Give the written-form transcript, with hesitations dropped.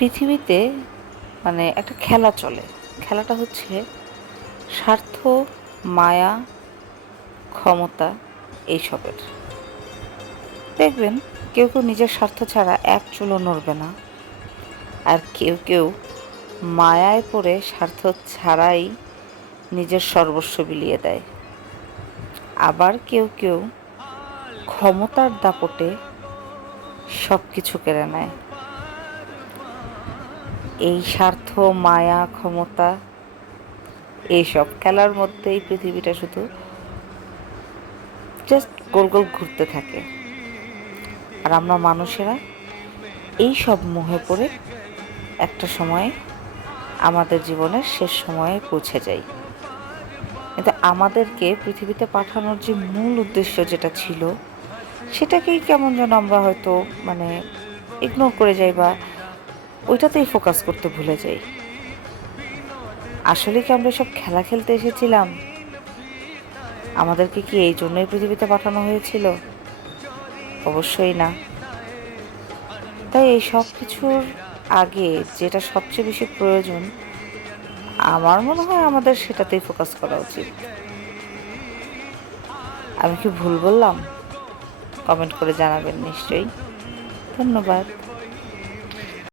পৃথিবীতে একটা খেলা চলে। খেলাটা হচ্ছে স্বার্থ, মায়া, ক্ষমতা এইসবের। দেখবেন কেউ কেউ নিজের স্বার্থ ছাড়া এক চুলও নড়বে না, আর কেউ কেউ মায়ায় পড়ে স্বার্থ ছাড়াই নিজের সর্বস্ব বিলিয়ে দেয়। আবার কেউ কেউ ক্ষমতার দাপটে সব কিছু কেড়ে নেয়। এই স্বার্থ, মায়া, ক্ষমতা এইসব খেলার মধ্যেই পৃথিবীটা শুধু জাস্ট গোল গোল ঘুরতে থাকে। আর আমরা মানুষেরা এই সব মোহে পড়ে একটা সময়ে আমাদের জীবনের শেষ সময়ে পৌঁছে যাই। কিন্তু আমাদেরকে পৃথিবীতে পাঠানোর যে মূল উদ্দেশ্য যেটা ছিল, সেটাকেই কেমন যেন আমরা হয়তো ইগনোর করে যাই, বা ওইটাতেই ফোকাস করতে ভুলে যাই। আসলে কি আমরা সব খেলা খেলতে এসেছিলাম? আমাদেরকে কি এই জন্যই পৃথিবীতে পাঠানো হয়েছিল? অবশ্যই না। তাই এই সব কিছুর আগে যেটা সবচেয়ে বেশি প্রয়োজন, আমার মনে হয় আমাদের সেটাতেই ফোকাস করা উচিত। আমি কি ভুল বললাম? কমেন্ট করে জানাবেন নিশ্চয়ই। ধন্যবাদ।